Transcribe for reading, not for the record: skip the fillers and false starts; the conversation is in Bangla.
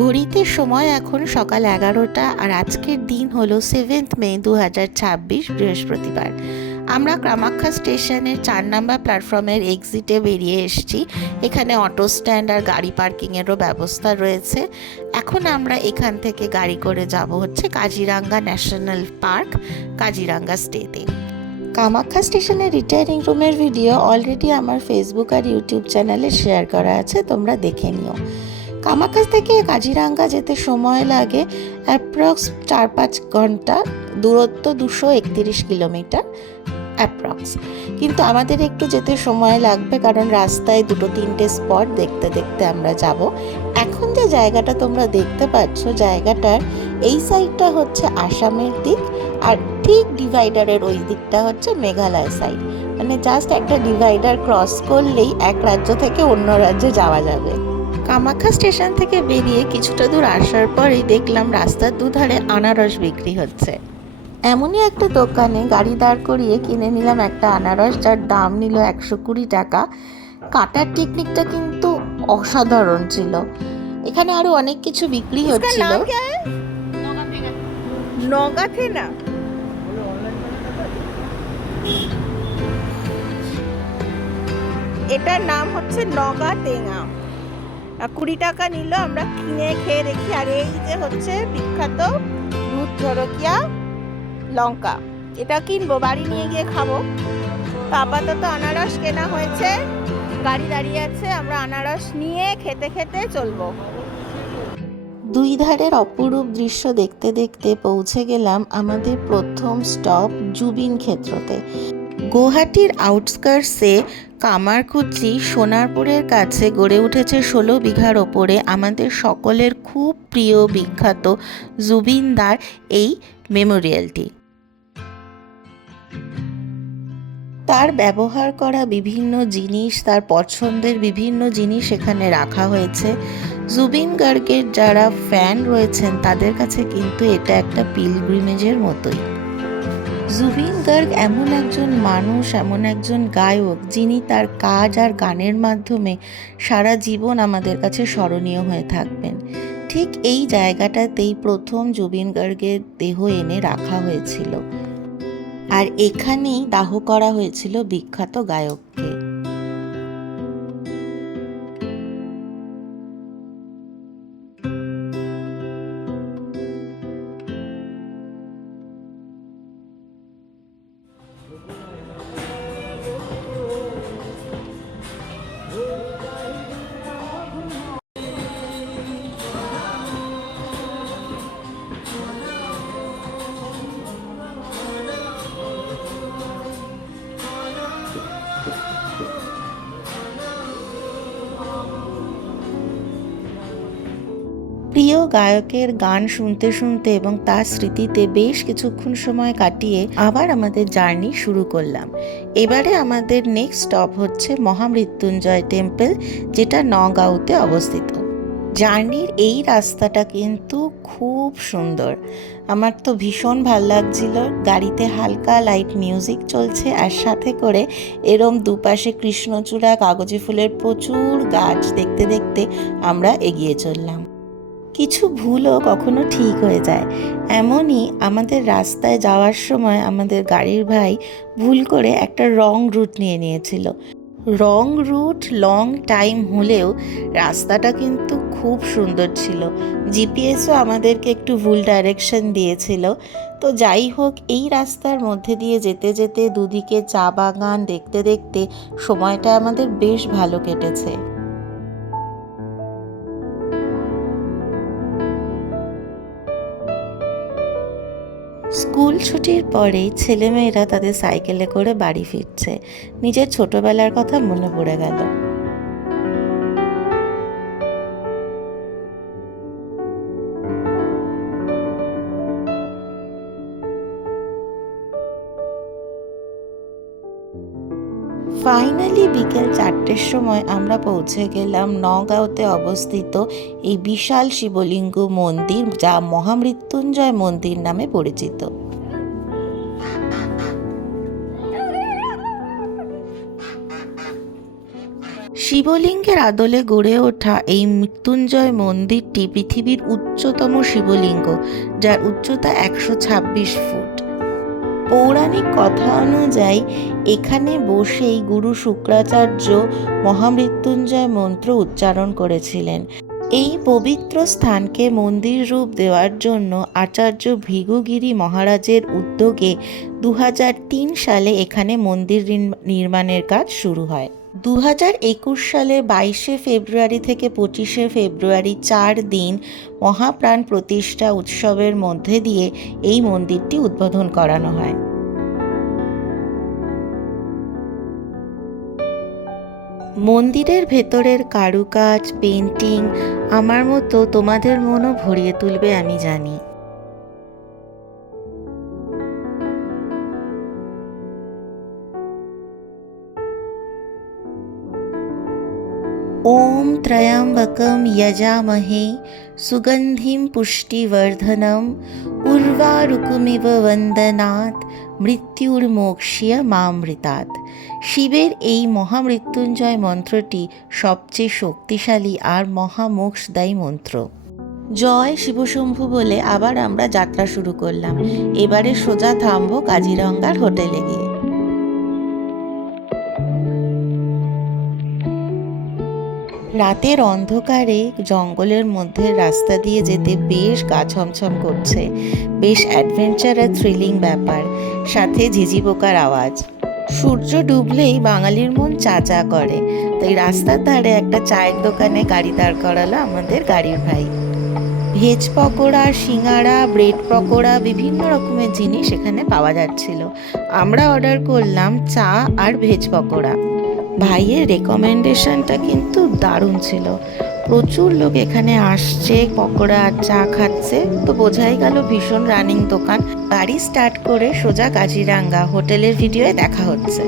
ঘড়িতে সময় এখন সকাল 11টা আর আজকের দিন হলো 7 মে 2026 বৃহস্পতিবার। আমরা কামাখ্যা স্টেশনের 4 নম্বর প্ল্যাটফর্মের এক্সিটে বেরিয়ে এসেছি। এখানে অটো স্ট্যান্ড আর গাড়ি পার্কিংয়েরও ব্যবস্থা রয়েছে। এখন আমরা এখান থেকে গাড়ি করে যাব হচ্ছে কাজিরাঙ্গা ন্যাশনাল পার্ক, কাজিরাঙ্গা স্টেতে। কামাখ্যা স্টেশনের রিটায়ারিং রুমের ভিডিও অলরেডি আমার ফেসবুক আর ইউটিউব চ্যানেলে শেয়ার করা আছে, তোমরা দেখে নিও। কামাখ্যা থেকে কাজিরাঙ্গা যেতে সময় লাগে অ্যাপ্রক্স 4-5 ঘন্টা, দূরত্ব 231 কিলোমিটার অ্যাপ্রক্স। কিন্তু আমাদের একটু যেতে সময় লাগবে, কারণ রাস্তায় 2-3টে স্পট দেখতে দেখতে আমরা যাব। এখন যে জায়গাটা তোমরা দেখতে পাচ্ছ, জায়গাটার এই সাইডটা হচ্ছে আসামের দিক, আর ঠিক ডিভাইডারের ওই দিকটা হচ্ছে মেঘালয় সাইড। মানে জাস্ট একটা ডিভাইডার ক্রস করলেই এক রাজ্য থেকে অন্য রাজ্যে যাওয়া যাবে। কামাখ্যা স্টেশন থেকে বেরিয়ে কিছুটা দূর আসার পরেই দেখলাম রাস্তার দুধারে আনারস বিক্রি হচ্ছে। এমনই একটা দোকানে গাড়ি দাঁড় করিয়ে কিনে নিলাম একটা আনারস, যার দাম নিল 120 টাকা। কাটার টেকনিকটা কিন্তু অসাধারণ ছিল। এখানে আরো অনেক কিছু বিক্রি হচ্ছিল। নগাথে না, এটার নাম হচ্ছে নগা টেঙা। 20 টাকা নিল, আমরা কিনে খেয়ে দেখি। আর এই যে হচ্ছে বিখ্যাত দুধ জড়কিয়া লঙ্কা, এটা কিনবো, বাড়ি নিয়ে গিয়ে খাবো। তো আপাতত আনারস কেনা হয়েছে, গাড়ি দাঁড়িয়ে আছে, আমরা আনারস নিয়ে খেতে খেতে চলবো। দুই ধারের অপরূপ দৃশ্য দেখতে দেখতে পৌঁছে গেলাম আমাদের প্রথম স্টপ জুবিন ক্ষেত্রতে। গুয়াহাটির আউটস্কার্টসে কামারকুচি সোনারপুরের কাছে গড়ে উঠেছে 16 বিঘার ওপরে আমাদের সকলের খুব প্রিয় বিখ্যাত জুবিনদার এই মেমোরিয়ালটি। তার ব্যবহার করা বিভিন্ন জিনিস, তার পছন্দের বিভিন্ন জিনিস এখানে রাখা হয়েছে। জুবিন গার্গের যারা ফ্যান রয়েছেন তাদের কাছে কিন্তু এটা একটা পিলগ্রিমেজের মতোই। জুবিন গার্গ এমন একজন মানুষ, এমন একজন গায়ক, যিনি তার কাজ আর গানের মাধ্যমে সারা জীবন আমাদের কাছে স্মরণীয় হয়ে থাকবেন। ঠিক এই জায়গাটাতেই প্রথম জুবিন গার্গের দেহ এনে রাখা হয়েছিল, আর এখানেই দাহ করা হয়েছিল বিখ্যাত গায়ককে। প্রিয় গায়কের গান শুনতে শুনতে এবং তার স্মৃতিতে বেশ কিছুক্ষণ সময় কাটিয়ে আবার আমাদের জার্নি শুরু করলাম। এবারে আমাদের নেক্সট স্টপ হচ্ছে মহামৃত্যুঞ্জয় টেম্পল, যেটা নগাঁওতে অবস্থিত। জার্নির এই রাস্তাটা কিন্তু খুব সুন্দর, আমার তো ভীষণ ভাল লাগছিল। গাড়িতে হালকা লাইট মিউজিক চলছে, আর সাথে করে এরম দুপাশে কৃষ্ণচূড়া, কাগজি ফুলের প্রচুর গাছ দেখতে দেখতে আমরা এগিয়ে চললাম। কিছু ভুলও কখনো ঠিক হয়ে যায়। এমনই আমাদের রাস্তায় যাওয়ার সময় আমাদের গাড়ির ভাই ভুল করে একটা রং রুট নিয়ে নিয়েছিল। রং রুট লং টাইম হলেও রাস্তাটা কিন্তু খুব সুন্দর ছিল। জিপিএসও আমাদেরকে একটু ভুল ডাইরেকশন দিয়েছিল। তো যাই হোক, এই রাস্তার মধ্যে দিয়ে যেতে যেতে দুদিকে চা বাগান দেখতে দেখতে সময়টা আমাদের বেশ ভালো কেটেছে। স্কুল ছুটির পরেই ছেলেমেয়েরা তাদের সাইকেলে করে বাড়ি ফিরছে। নিজের ছোটবেলার কথা মনে পড়ে গেল। ফাইনালি বিকেল 4টের সময় আমরা পৌঁছে গেলাম নগাঁওতে অবস্থিত এই বিশাল শিবলিঙ্গ মন্দির, যা মহামৃত্যুঞ্জয় মন্দির নামে পরিচিত। শিবলিঙ্গের আদলে গড়ে ওঠা এই মৃত্যুঞ্জয় মন্দিরটি পৃথিবীর উচ্চতম শিবলিঙ্গ, যার উচ্চতা 126 ফুট। পৌরাণিক কথা অনুযায়ী এখানে বসেই গুরু শুক্রাচার্য মহামৃত্যুঞ্জয় মন্ত্র উচ্চারণ করেছিলেন। এই পবিত্র স্থানকে মন্দির রূপ দেওয়ার জন্য আচার্য ভৃগুগিরি মহারাজের উদ্যোগে 2003 সালে এখানে মন্দির নির্মাণের কাজ শুরু হয়। 2021 সালে 22শে ফেব্রুয়ারি থেকে 25শে ফেব্রুয়ারি 4 দিন মহাপ্রাণ প্রতিষ্ঠা উৎসবের মধ্যে দিয়ে এই মন্দিরটি উদ্বোধন করানো হয়। মন্দিরের ভেতরের কারুকাজ, পেন্টিং আমার মতো তোমাদের মনও ভরিয়ে তুলবে আমি জানি। ওম ত্রয়ম্বকম যজামহে সুগন্ধিম পুষ্টিবর্ধনম উর্বারুকমিব বন্দনাৎ মৃত্যুর্মোক্ষ্য মামৃতাৎ। শিবের এই মহামৃত্যুঞ্জয় মন্ত্রটি সবচেয়ে শক্তিশালী আর মহামোক্ষদায়ী মন্ত্র। জয় শিবশম্ভু বলে আবার আমরা যাত্রা শুরু করলাম। এবারে সোজা থামবো কাজিরাঙ্গার হোটেলে গিয়ে। রাতের অন্ধকারে জঙ্গলের মধ্যে রাস্তা দিয়ে যেতে বেশ গা ছমছম করছে। বেশ অ্যাডভেঞ্চার আর থ্রিলিং ব্যাপার, সাথে ঝিঝি পোকার আওয়াজ। সূর্য ডুবলেই বাঙালির মন চা চা করে, তাই রাস্তার ধারে একটা চায়ের দোকানে গাড়ি দাঁড় করালো আমাদের গাড়ির ভাই। ভেজ পকোড়া, সিঙ্গাড়া, ব্রেড পকোড়া, বিভিন্ন রকমের জিনিস এখানে পাওয়া যাচ্ছিল। আমরা অর্ডার করলাম চা আর ভেজ পকোড়া। ভাইয়ের রেকমেন্ডেশনটা কিন্তু দারুণ ছিল। প্রচুর লোক এখানে আসছে, পকোড়া আর চা খাচ্ছে, তো বোঝাই গেল ভীষণ রানিং দোকান। গাড়ি স্টার্ট করে সোজা কাজিরাঙ্গা হোটেলের ভিডিওয়ে দেখা হচ্ছে।